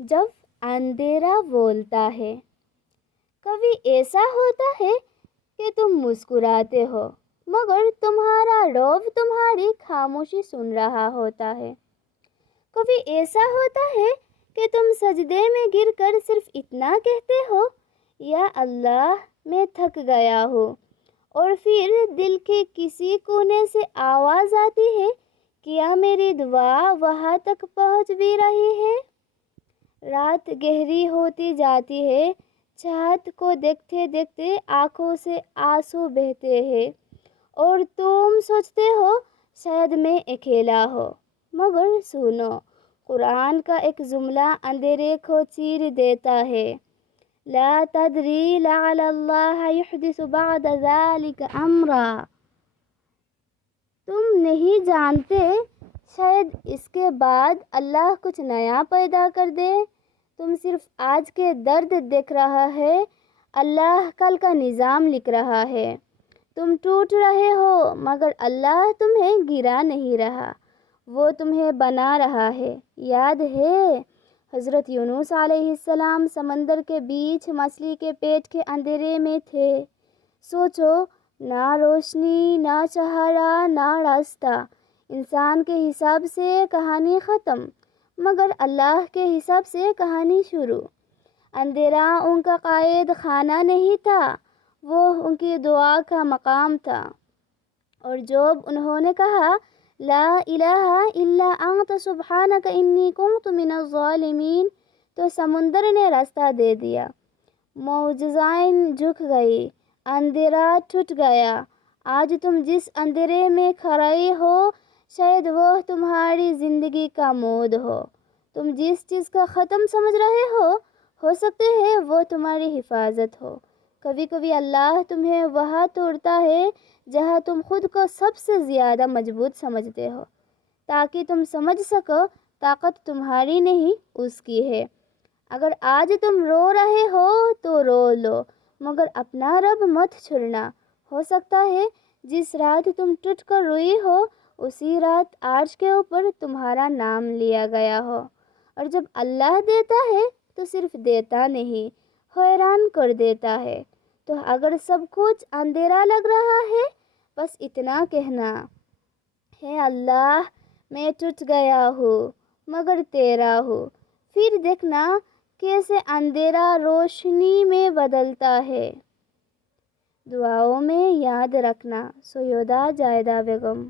جب اندھیرا بولتا ہے۔ کبھی ایسا ہوتا ہے کہ تم مسکراتے ہو مگر تمہارا رعب تمہاری خاموشی سن رہا ہوتا ہے۔ کبھی ایسا ہوتا ہے کہ تم سجدے میں گر کر صرف اتنا کہتے ہو، یا اللہ میں تھک گیا ہوں، اور پھر دل کے کسی کونے سے آواز آتی ہے، کیا میری دعا وہاں تک پہنچ بھی رہی ہے؟ رات گہری ہوتی جاتی ہے، چاند کو دیکھتے دیکھتے آنکھوں سے آنسو بہتے ہیں، اور تم سوچتے ہو شاید میں اکیلا ہو، مگر سنو، قرآن کا ایک جملہ اندھیرے کو چیر دیتا ہے، لا تدری لعل اللہ یحدث بعد ذلک امرا۔ تم نہیں جانتے، شاید اس کے بعد اللہ کچھ نیا پیدا کر دے۔ تم صرف آج کے درد دیکھ رہا ہے، اللہ کل کا نظام لکھ رہا ہے۔ تم ٹوٹ رہے ہو مگر اللہ تمہیں گرا نہیں رہا، وہ تمہیں بنا رہا ہے۔ یاد ہے حضرت یونس علیہ السلام سمندر کے بیچ مچھلی کے پیٹ کے اندھیرے میں تھے۔ سوچو، نہ روشنی، نہ سہارا، نہ راستہ۔ انسان کے حساب سے کہانی ختم، مگر اللہ کے حساب سے کہانی شروع۔ اندھیرا ان کا قید خانہ نہیں تھا، وہ ان کی دعا کا مقام تھا، اور جب انہوں نے کہا لا الہ الا انت سبحانک انی کنت من الظالمین، تو سمندر نے راستہ دے دیا، معجزائیں جھک گئی، اندھیرا ٹوٹ گیا۔ آج تم جس اندھیرے میں کھڑے ہو، شاید وہ تمہاری زندگی کا موڈ ہو۔ تم جس چیز کا ختم سمجھ رہے ہو سکتے ہے وہ تمہاری حفاظت ہو۔ کبھی کبھی اللہ تمہیں وہاں توڑتا ہے جہاں تم خود کو سب سے زیادہ مضبوط سمجھتے ہو، تاکہ تم سمجھ سکو طاقت تمہاری نہیں اس کی ہے۔ اگر آج تم رو رہے ہو تو رو لو، مگر اپنا رب مت چھوڑنا۔ ہو سکتا ہے جس رات تم ٹوٹ کر روئی ہو، اسی رات عرش کے اوپر تمہارا نام لیا گیا ہو۔ اور جب اللہ دیتا ہے تو صرف دیتا نہیں، حیران کر دیتا ہے۔ تو اگر سب کچھ اندھیرا لگ رہا ہے، بس اتنا کہنا ہے اللہ میں ٹوٹ گیا ہوں مگر تیرا ہوں، پھر دیکھنا کیسے اندھیرا روشنی میں بدلتا ہے۔ دعاؤں میں یاد رکھنا، سیدہ جائدہ بیگم۔